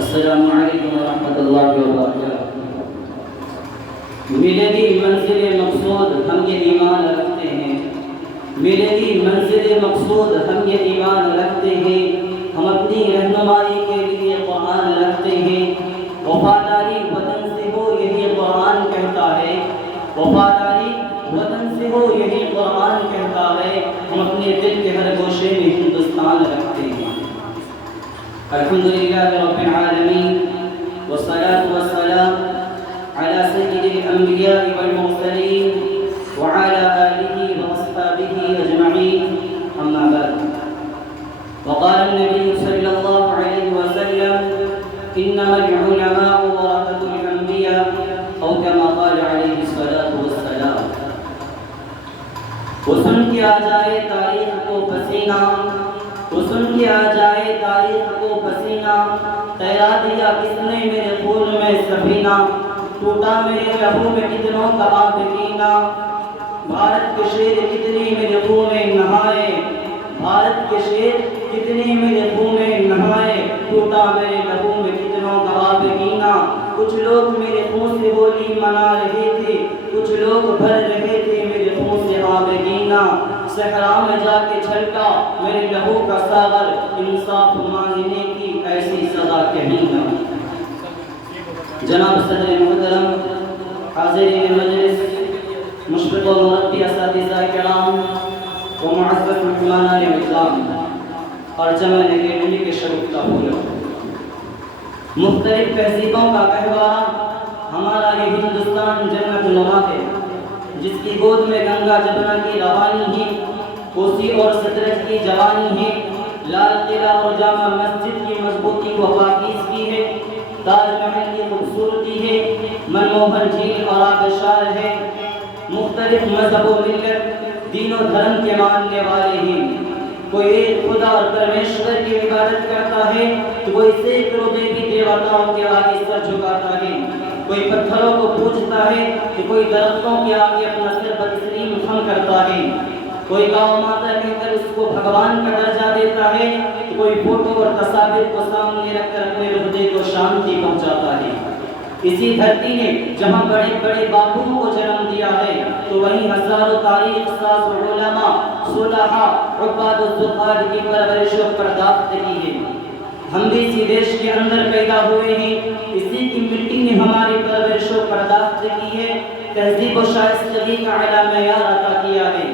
السلام علیکم ورحمۃ اللہ وبرکاتہ۔ میلادی منزل مقصود ہم یہ ایمان رکھتے ہیں، میلادی منزل مقصود ہم یہ ایمان رکھتے ہیں، ہم اپنی رہنمائی کے لیے قرآن رکھتے ہیں۔ وفاداری وطن سے ہو یہی قرآن کہتا ہے، وفاداری وطن سے ہو یہی قرآن کہتا ہے، ہم اپنے دل کے ہر گوشے میں ہندوستان رکھتے ہیں۔ الحمدللہ رب العالمین والصلاة والسلام على سید الانبیاء والمرسلین وعلى آلہ واصحابہ اجمعین، اما بعد۔ وقال النبی صلی اللہ علیہ وسلم انما العلماء ورثة الانبیاء او كما قال علیہ الصلاة والسلام۔ وہ سن کے آ جائے تاریخ کو پسینہ، وہ سن کے آ جائے تاریخ کو پسینہ، تیرا دیا کس نے میرے خون میں سفینہ، ٹوٹا میرے لہو میں کتنوں کا آب گینا، بھارت کے شیر کتنی میرے خون میں نہائے، بھارت کے شیر کتنی میرے خون میں نہائے، ٹوٹا میرے لہو میں کتنوں کا آب گینا۔ کچھ لوگ میرے خون سے ہولی منا رہے تھے، کچھ لوگ بھر رہے تھے میرے خون سے آب گینا، صحرا میں جا کے چھلکا میرے لہو کا ساغر، انصاف مانگنے کی ایسی سزا کہیں نہ۔ جناب صدر محترم، حاضرین مجلس، مشرق و مربی اساتذہ کرام و معزز مہمانان اکرام اور جمع اکیڈمی کے شگفتہ پھولوں، مختلف تہذیبوں کا گہوارہ ہمارا یہ ہندوستان جنت نما ہے، جس کی گود میں گنگا جمنا کی روانی ہے، کوسی اور ستلج کی جوانی ہے، لال قلعہ اور جامع مسجد کی مضبوطی و پاکیزگی ہے، تاج محل کی خوبصورتی ہے، منموہن جھیل اور آبشار ہے، مختلف مذہب و ملت دین و دھرم کے ماننے والے ہیں، کوئی ایک خدا اور پرمیشور کی عبادت کرتا ہے تو کوئی سینکڑوں دیوی دیوتاؤں کے آگے سر جھکاتا ہے، کوئی پتھروں کو پوجتا ہے تو کوئی درختوں کے آگے اپنا سر بتسلیم خم کرتا ہے، کوئی گاؤں ماتا کہہ کر اس کو بھگوان کا درجہ دیتا ہے تو کوئی فوٹو اور تصاویر کو سامنے رکھ کر اپنے رہتے کو شانتی پہنچاتا ہے۔ اسی دھرتی نے جہاں بڑے بڑے باپوؤں کو جنم دیا ہے تو وہیں ہزاروں تاریخ ساز علماء، صلحاء، عباد و زہاد کی پرورش و پرداخت کی ہے۔ ہم بھی اسی دیش کے اندر پیدا ہوئے ہیں، اسی کی مٹی نے ہماری پرورش و پرداخت کی ہے، تہذیب و شائستگی کا اعلیٰ معیار عطا کیا ہے۔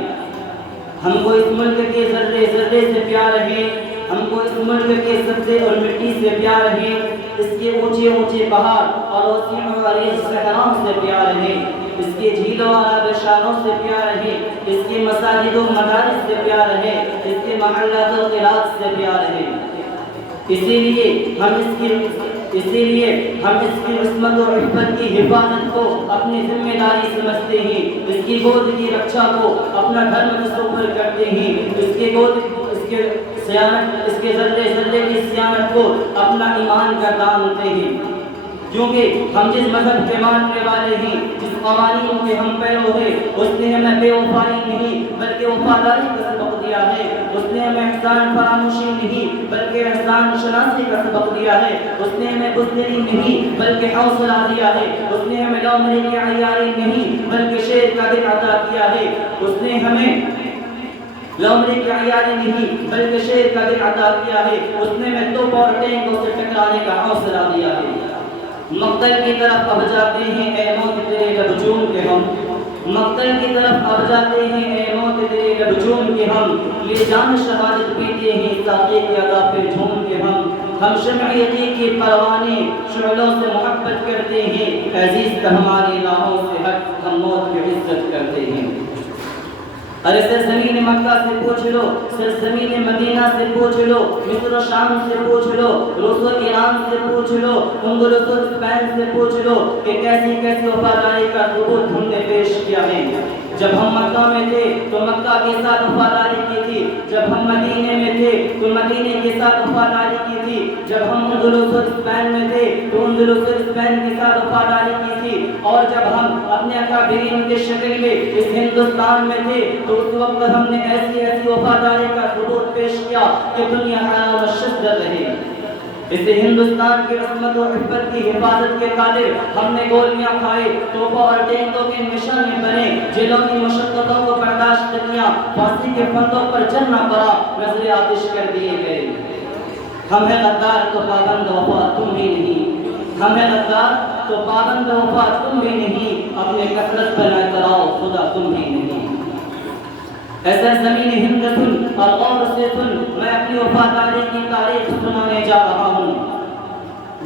ہم کو اس ملک کے ذرے ذرے سے پیار ہے، ہم کو اس ملک کے سبزے اور مٹی سے پیار ہے، اس کے اونچے اونچے پہاڑ اور وسیع و عریض صحراؤں سے پیار ہے، اس کے جھیلوں اور آبشاروں سے پیار ہے، اس کے مساجد و مدارس سے پیار ہے، اس کے محلات و قلعات سے پیار ہے۔ اسی لیے ہم اس کی عصمت و عفت کی حفاظت کو اپنی ذمہ داری سمجھتے ہیں، اس کی گود کی رکشا کو اپنا دھرم تصور کرتے ہیں، اس کے ذرے ذرے کی صیانت کو اپنا ایمان کا مانتے ہیں، کیونکہ ہم جس مذہب کے ماننے والے ہیں، جس قوانین کے ہم پیرو ہیں، اس نے ہمیں بے وفائی نہیں بلکہ وفاداری کا سبق دیا ہے، اس نے ہمیں احسان فراموشی نہیں بلکہ احسان شناسی کا سبق دیا ہے، اس نے ہمیں بزدلی نہیں بلکہ حوصلہ دیا ہے، اس نے ہمیں لومڑی کی عیاری نہیں بلکہ شیر کا دل عطا کیا ہے، اس نے ہمیں لومڑی کی عیاری نہیں بلکہ شیر کا دل عطا کیا ہے، اس نے ہمیں توپ اور ٹینکوں سے ٹکرانے کا حوصلہ دیا ہے۔ مقتل کی طرف اب جاتے ہیں اے موت تیرے لب چوم کے ہم، مقتل کی طرف اب جاتے ہیں اے موت تیرے لب چوم کے ہم، یہ جان شہادت پیتے ہیں ساقی کی ادا پہ جھوم کے ہم شمع یقین کے پروانے شعلوں سے محبت کرتے ہیں، عزیز کا ہماری راہوں سے ہٹ ہم موت کی عزت کرتے ہیں۔ ارے سرزمین مکہ سے پوچھ لو، سرزمین مدینہ سے پوچھ لو، مصر و شام سے پوچھ لو، روس و ایران سے پوچھ لو، انگلس و اسپین سے پوچھ لو کہ کیسی کیسی وفاداری کا ثبوت ہم نے پیش کیا ہے۔ جب ہم مکہ میں تھے تو مکہ کے ساتھ وفاداری کی تھی، جب ہم مدینے میں تھے تو مدینے کے ساتھ وفاداری کی تھی، جب ہم اندلس و اسپین میں تھے تو اندلس و اسپین کے ساتھ وفاداری کی تھی، اور جب ہم اپنے اکابرین کے شکل میں اس ہندوستان میں تھے تو اس وقت ہم نے ایسی ایسی وفاداری کا ثبوت پیش کیا کہ دنیا حیران و شدت رہے۔ اسے ہندوستان کی عظمت و عفت کی حفاظت کے قادر ہم نے گولیاں کھائے، توپوں اور ٹینکوں کے نشانے بنے، جیلوں کی مشقتوں کو برداشت کیا، پھانسی کے پھندوں پر چلنا پڑا، نظر آتش کر دیے گئے۔ ہم ہیں غدار تو پابند وفا تم بھی نہیں، ہم ہیں غدار تو پابند وفا تم بھی نہیں، اپنے کثرت پر نہ کراؤ خدا تم بھی نہیں۔ ایسا زمین ہند سن اور غور سے سن، میں اپنی وفاداری کی تاریخ سنانے جا رہا ہوں۔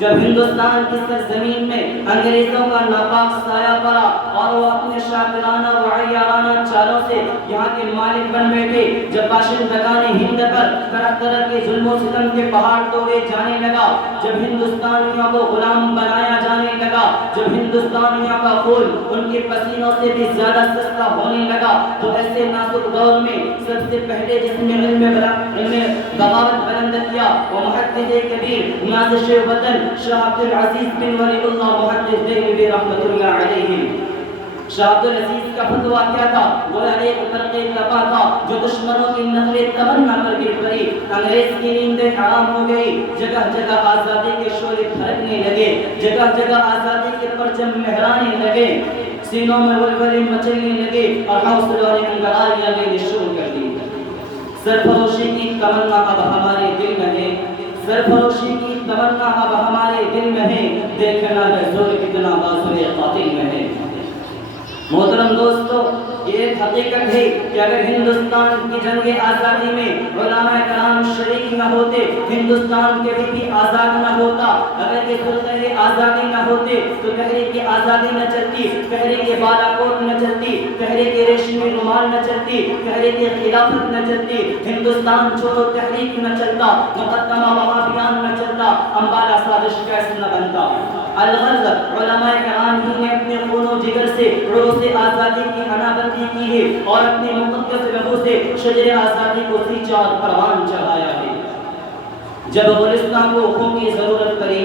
جب ہندوستان کی سرزمین میں انگریزوں کا ناپاک سایہ پڑا اور وہ اپنے شاکرانہ و عیارانہ چالوں سے یہاں کے مالک بن بیٹھے، جب باشندگان ہند پر طرح طرح کے ظلم و ستم کے پہاڑ توڑے جانے لگا، جب ہندوستانیوں کو غلام بنایا جانے لگا، جب ہندوستانیوں کا خون ان کے پسینوں سے بھی زیادہ سستا ہونے لگا، تو ایسے نازک دور میں سب سے پہلے جس نے علم بغاوت بلند کیا وہ محدث کبیر نازش وطن شاہ عبد العزیز بن ولی اللہ محدث دہلوی رحمۃ اللہ علیہ۔ شاہ عبد العزیز کا فتویٰ کیا تھا؟ وہ ایک فرق تباہ تھا جو دشمنوں کی نقل تمنا پر گر پڑی، انگریز کی نیندیں حرام ہو گئی، جگہ جگہ آزادی کے شعلے پھڑکنے لگے، جگہ جگہ آزادی کے پرچم لہرانے لگے، سینوں میں ولولے مچلنے لگے اور حوصلوں نے انگارائیاں لینے شروع کر دی۔ سرفروشی کی تمنا اب ہمارے دل میں ہے، سرفروشی کی تمنا اب ہمارے دل میں ہے، دیکھنا ہے زور کتنا بازوئے قاتل میں ہے۔ محترم دوستو، یہ ایک حقیقت ہے کہ اگر ہندوستان کی جنگ آزادی میں علماء کرام شریک نہ ہوتے، ہندوستان کے بھی آزاد نہ ہوتا، اگر یہ سلطنت آزادی نہ ہوتے تو تحریک آزادی نہ چلتی، تحریک بالا کوٹ نہ چلتی، تحریک ریشمی رومال نہ چلتی، تحریک خلافت نہ چلتی، ہندوستان چھوڑو تحریک نہ چلتا، مقدمہ وہابیان نہ چلتا، امبالہ سازش کیس نہ بنتا۔ الغرض علماء کرام ہی نے اپنے خون و جگر سے عروس آزادی کی حنا بندی کی ہے اور اپنے مقدس لبوں سے شجر آزادی کو سینچا اور پروان چڑھایا ہے۔ جب گلستان کو خون کی ضرورت پڑی،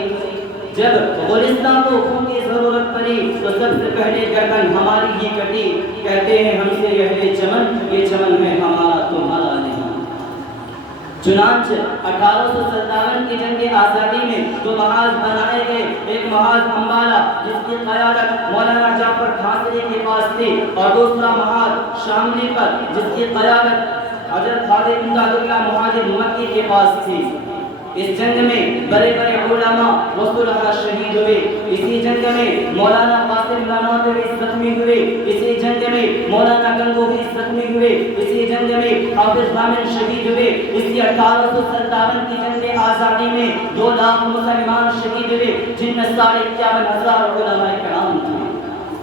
جب گلستان کو خون کی ضرورت پڑی تو سب سے پہلے گردن ہماری ہی کٹی، کہتے ہیں ہم سے یہ چمن، یہ چمن ہے ہمارا تمہارا نہیں۔ چنانچہ 1857 کی جنگ آزادی میں دو محاذ بنائے گئے، ایک محاذ امبالہ جس کی قیادت مولانا جعفر کھاسری کے پاس تھی، اور دوسرا محاذ شاملی پر جس کی قیادت حضرت خالد امداد اللہ مہاجر مکی کے پاس تھی۔ اس جنگ میں بڑے بڑے علماء و صلحاء شہید ہوئے، اسی جنگ میں مولانا قاسم نانوتوی زخمی ہوئے، اسی جنگ میں مولانا گنگوہی زخمی ہوئے، اسی جنگ میں حافظ ضامن شہید ہوئے، اسی 1857 کی جنگ آزادی میں 2 لاکھ مسلمان شہید ہوئے، جن میں 51,000 علماء کرام تھے۔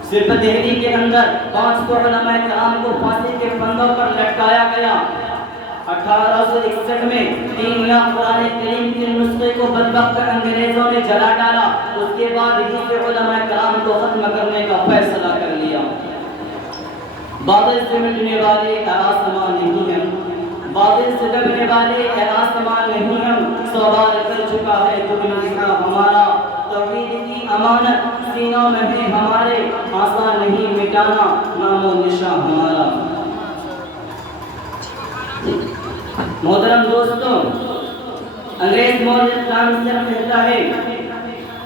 صرف دہلی کے اندر 500 علماء کرام کو پھانسی کے پھندوں پر لٹکایا گیا۔ 1861 میں 3 لاکھ قرآن کریم کے نسخے کو بدبخت انگریزوں نے جلا ڈالا، اس کے بعد ہی سے علماء کرام کو ختم کرنے کا فیصلہ کر لیا۔ بادل سے مٹنے والے آسمان نہیں ہم، بادل سے دبنے والے آسمان نہیں ہم، 100 بار کر چکا ہے دنیا ہمارا، توحید کی امانت سینوں میں ہے ہمارے، آسان نہیں مٹانا نام و نشاں ہمارا۔ محترم دوستوں، انگریز مورخ ٹامسن کہتا ہے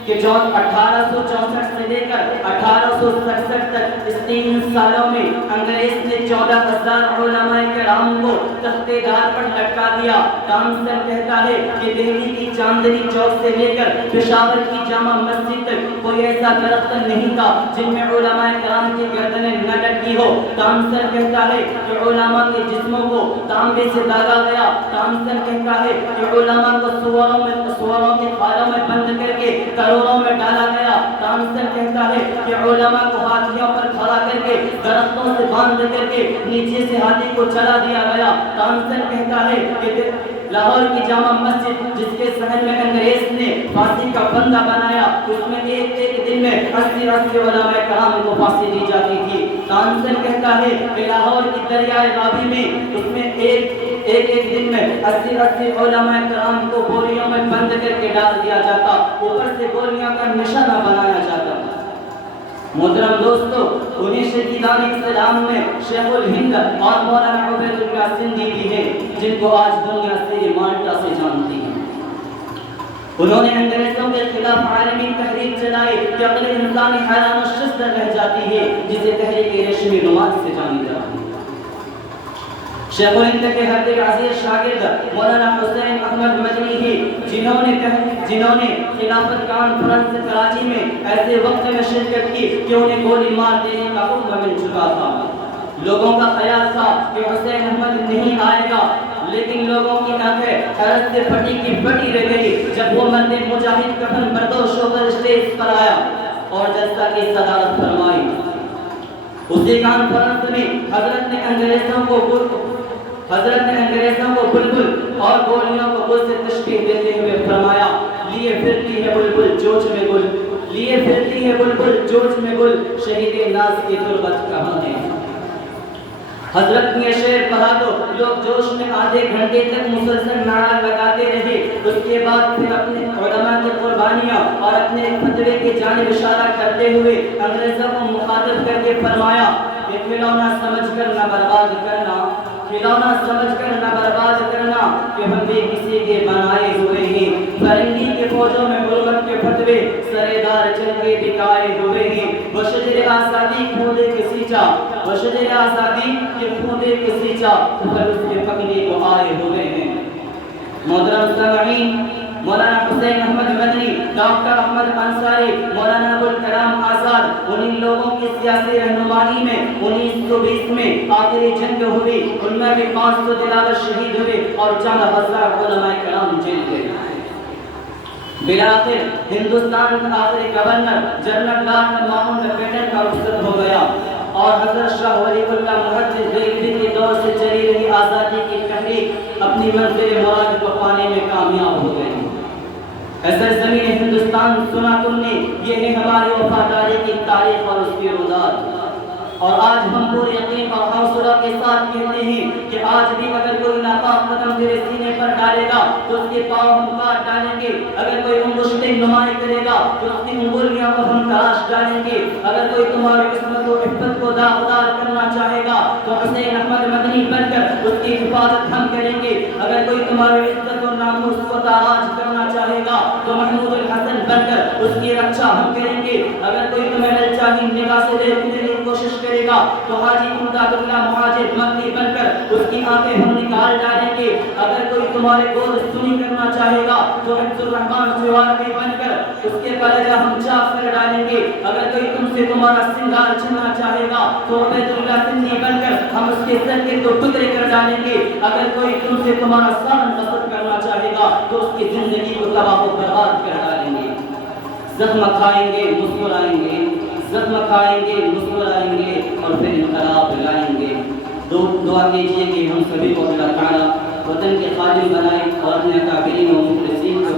کہ 1864 سے لے کر 1867 تک اس 3 سالوں میں انگریز نے 14,000 علماء کرام کو تختے دار پر لٹکا دیا۔ ٹامسن کہتا ہے کہ دہلی کی چاندنی چوک سے لے کر پشاور کی جامع مسجد تک کوئی ایسا درخت نہیں تھا جن میں علماء کرام کی گردنیں نہ لٹکی ہو۔ ٹامسن کہتا ہے کہ علماء کے جسموں کو تانبے سے داغا گیا۔ ٹامسن کہتا ہے کہ علماء کو سوروں کے خالوں میں بند کر کے کروڑوں میں ڈالا گیا۔ ٹامسن کہتا ہے کہ علماء کو ہاتھیوں پر کھڑا کر کے درختوں سے باندھ کر کے نیچے سے ہاتھی کو چلا دیا گیا۔ ٹامسن کہتا ہے کہ لاہور کی جامع مسجد جس کے صحن میں انگریز نے پھانسی کا بندہ بنایا، اس میں ایک دن میں 80 علماء کرام کو پھانسی دی جاتی تھی۔ ٹامسن کہتا ہے کہ لاہور کی دریائے راوی میں اس میں ایک دن میں 80 علماء کرام کو گولیوں میں بند کر کے ڈال دیا جاتا، اوپر سے گولیاں کا نشانہ بنایا جاتا۔ محترم دوستو، انہیں شہیدان اسلام میں شیخ الہند اور مولانا عبید اللہ سندھی بھی ہیں جن کو آج دنیا سے مالٹا سے جانتی ہیں۔ انہوں نے انگریزوں کے خلاف عالمی تحریک چلائی کہ عقل انسانی حیران و شزدر رہ جاتی ہے، جسے تحریک ریشمی نماز سے جانی جاتی ہے۔ شیخ الہند کے حد عزیز شاگرد مولانا حسین احمد مدنی ہی جنہوں نے خلافت کانفرنس کراچی میں ایسے وقت میں شرکت کی کہ انہیں گولی مار دینے کا حکم مل چکا تھا۔ لوگوں کا خیال تھا کہ حسین احمد نہیں آئے گا، لیکن لوگوں کی آنکھیں حیرت سے پھٹی کی پھٹی رہ گئی جب وہ مرد مجاہد کفن بردوش ہو کر اسٹیج پر آیا اور جلسہ کی صدارت فرمائی۔ اسی کانفرنس میں حضرت نے انگریزوں کو بلبل اور گولیوں کو گل سے تشبیہ دیتے ہوئے فرمایا، لیے پھرتی ہے بلبل جوش میں گل، لیے پھرتی ہے بلبل جوش میں گل، شہید ناز کی تربت کہاں ہے۔ حضرت نے شعر پڑھا تو لوگ جوش میں آدھے گھنٹے تک مسلسل نعرہ لگاتے رہے۔ اس کے بعد پھر اپنے علماء کی قربانیاں اور اپنے فتوے کی جانب اشارہ کرتے ہوئے انگریزوں کو مخاطب کر کے فرمایا کہ کھلونا سمجھ کر نہ برباد کرنا، کھلونا سمجھ کر نہ برباد کرنا، کہ ہم بھی کسی کے بنائے ہوئے ہیں۔ فرنگی کے فوجوں میں غربت کے فتوے سرے دار چل کے بکائے ہوئے ہیں۔ وہ شجر آزادی کھودے کسی چا، وہ شجر آزادی کے کھودے کسی چا، پھل اس کے پکنے کو آئے ہوئے ہیں۔ محترم سامعین، مولانا حسین احمد مدنی، ڈاکٹر احمد انصاری، مولانا ابوالکلام آزاد، انہی لوگوں کی سیاسی رہنمائی میں 1920 میں آخری جنگ ہوئی، ان میں بھی 500 دلاور شہید ہوئے اور چند ہزار علماء کرام جیل گئے۔ بالآخر ہندوستان کا آخری governor general Lord Mountbatten کا رخصت ہو گیا اور حضرت شاہ ولی اللہ محدث دہلوی کے دور سے چلی رہی آزادی کی تحریک اپنی منزل مراد کو پانے میں کامیاب ہو گئی۔ ایسے زمین ہندوستان سنا تم نے، یہ ہے ہماری وفاداری کی تاریخ اور اس کی رودات۔ اور آج ہم پورے یقین اور حوصلہ کے ساتھ کہتے ہیں کہ آج بھی اگر کوئی ناپاک قدم تیرے سینے پر ڈالے گا تو اس کے پاؤں ہم کاٹ ڈالیں گے، اگر کوئی انگشتیں نمائی کرے گا تو اس کی انگلیاں کو ہم تراش ڈالیں گے، اگر کوئی تمہاری عصمت و عفت کو داغدار کرنا چاہے گا تو حسین احمد مدنی بن کر اس کی حفاظت ہم کریں گے، اگر کوئی تمہاری عزت و ناموس کو تاراج کرنا چاہے گا تو محمود الحسن بن کر اس کی رکشا ہم کریں گے، اگر کوئی تمہیں دلچاہی نگاہ سے دیکھنے کی کوشش کرے گا تو حاجی امداد اللہ مہاجر مکی بن کر اس کی آنکھیں ہم نکال ڈالیں گے، اگر کوئی تمہارے گود سنی کرنا چاہے گا تو حفظ الرحمان سوارگی بن کر اس کے کلیجہ ہم چاک کر ڈالیں گے، اگر کوئی تم سے تمہارا سنگار چھننا چاہے گا تو عبید اللہ سنی بن کر ہم اس کے سر کے دو ٹکڑے کر ڈالیں گے، اگر کوئی تم سے تمہارا سان غصب کرنا چاہے گا تو اس کی زندگی کو تباہ و برباد کر ڈالیں گے۔ زخم کھائیں گے مسکرائیں گے، زخم کھائیں گے مسکرائیں گے اور پھر انقلاب لائیں گے۔ دعا کیجیے کہ ہم سبھی کو اللہ تعالیٰ وطن کے خادم بنائے اور اپنے کافرین و مخلصین کو